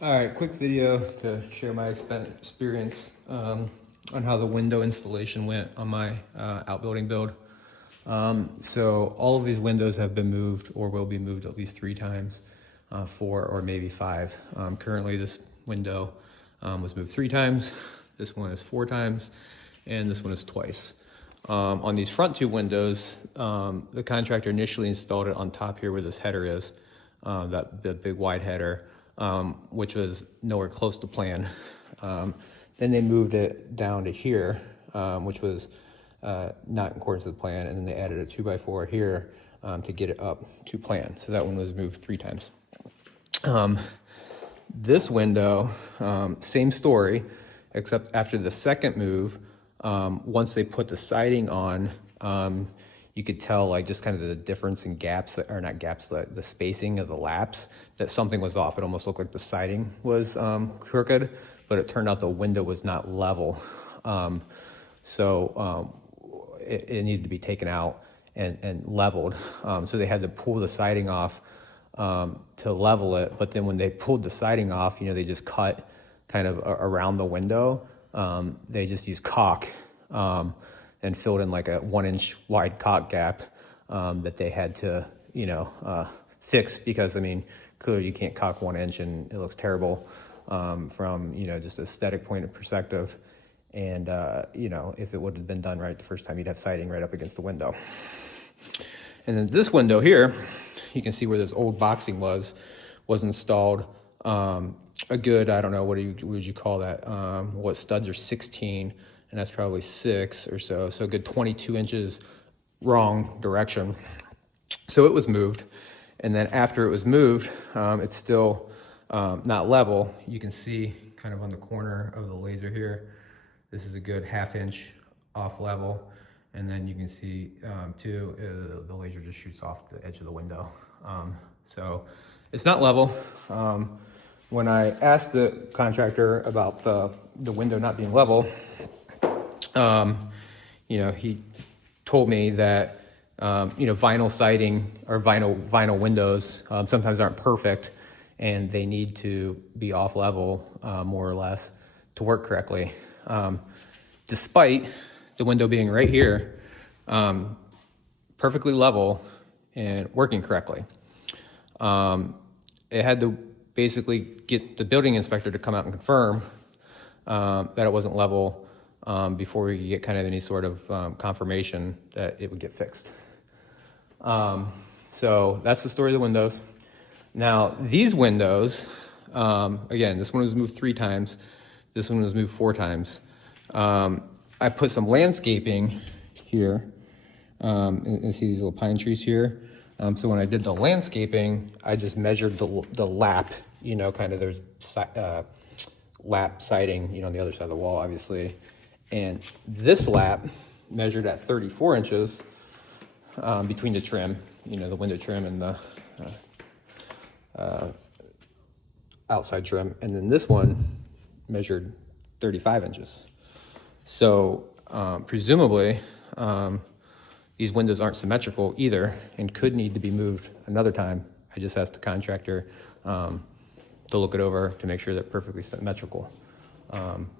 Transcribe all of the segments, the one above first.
All right, quick video to share my experience on how the window installation went on my outbuilding build. So all of these windows have been moved or will be moved at least 3 times, 4 or maybe 5. Currently this window was moved 3 times, this one is 4 times, and this one is twice. On these front 2 windows, the contractor initially installed it on top here where this header is, that big wide header, which was nowhere close to plan. Then they moved it down to here, which was not in accordance with the plan, and then they added a 2x4 here to get it up to plan. So that one was moved 3 times. This window, same story, except after the second move, once they put the siding on, you could tell like just kind of the difference in gaps, or not gaps, the spacing of the laps, that something was off. It almost looked like the siding was crooked, but it turned out the window was not level. It needed to be taken out and leveled. So they had to pull the siding off to level it. But then when they pulled the siding off, they just cut kind of around the window. They just used caulk and filled in like a 1-inch wide caulk gap that they had to, fix, because clearly you can't caulk 1 inch and it looks terrible from, just aesthetic point of perspective. And, if it would have been done right the first time, you'd have siding right up against the window. And then this window here, you can see where this old boxing was installed. A good, I don't know, what would you call that? What studs are 16, and that's probably 6 or so. So a good 22 inches wrong direction. So it was moved. And then after it was moved, it's still not level. You can see kind of on the corner of the laser here, this is a good 1/2 inch off level. And then you can see too, the laser just shoots off the edge of the window. So it's not level. When I asked the contractor about the window not being level, he told me that, vinyl siding or vinyl windows sometimes aren't perfect, and they need to be off level, more or less, to work correctly. Despite the window being right here, perfectly level and working correctly. It had to basically get the building inspector to come out and confirm that it wasn't level before we could get kind of any sort of confirmation that it would get fixed. So that's the story of the windows. Now these windows, again, this one was moved 3 times. This one was moved 4 times. I put some landscaping here, and see these little pine trees here. So when I did the landscaping, I just measured the lap, kind of there's lap siding, on the other side of the wall, obviously. And this lap measured at 34 inches between the trim, the window trim and the outside trim. And then this one measured 35 inches. So presumably, these windows aren't symmetrical either and could need to be moved another time. I just asked the contractor to look it over to make sure they're perfectly symmetrical.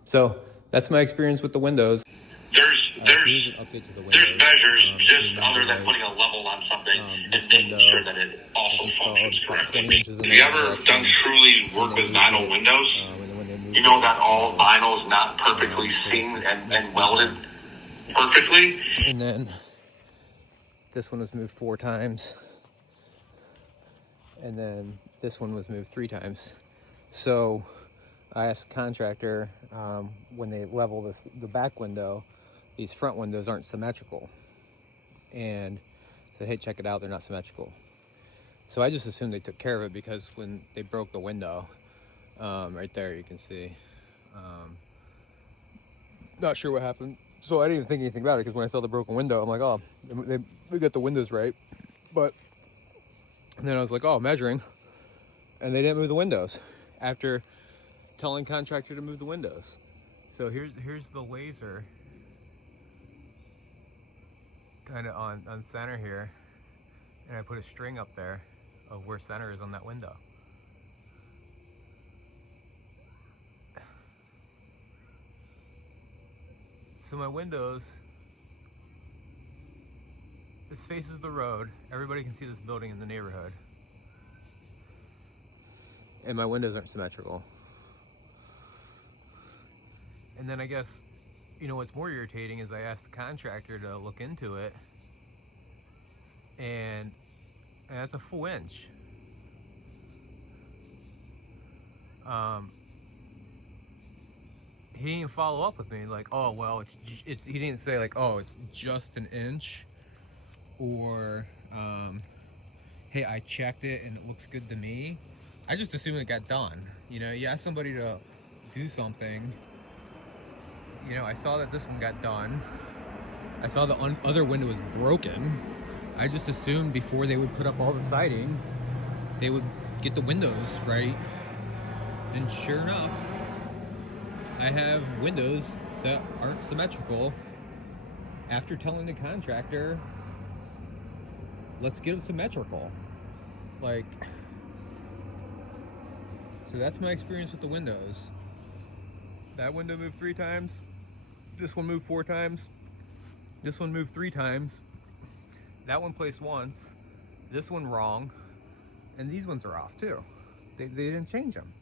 So that's my experience with the windows. There's measures just other than putting a level on something and making sure that it also functions correctly. Have you ever done truly work with vinyl windows? You know that all vinyl is not perfectly seamed and welded perfectly? And then this one was moved 4 times. And then this one was moved 3 times. So I asked the contractor, when they level the back window, these front windows aren't symmetrical. And said, hey, check it out, they're not symmetrical. So I just assumed they took care of it, because when they broke the window, right there you can see, not sure what happened. So I didn't even think anything about it, because when I saw the broken window, I'm like, oh, they got the windows right. But and then I was like, oh, measuring, and they didn't move the windows after telling contractor to move the windows. So here's the laser kind of on center here, and I put a string up there of where center is on that window. So my windows, this faces the road. Everybody can see this building in the neighborhood. And my windows aren't symmetrical. And then I guess, you know, what's more irritating is I asked the contractor to look into it, and that's a full inch. He didn't follow up with me like, oh well, it's he didn't say like, oh, it's just an inch, or hey, I checked it and it looks good to me. I just assumed it got done. You know, you ask somebody to do something. You know, I saw that this one got done. I saw the other window was broken. I just assumed before they would put up all the siding, they would get the windows right. And sure enough, I have windows that aren't symmetrical after telling the contractor, let's get them symmetrical. Like, so that's my experience with the windows. That window moved 3 times. This one moved 4 times. This one moved 3 times. That one placed once. This one wrong. And these ones are off too. They didn't change them.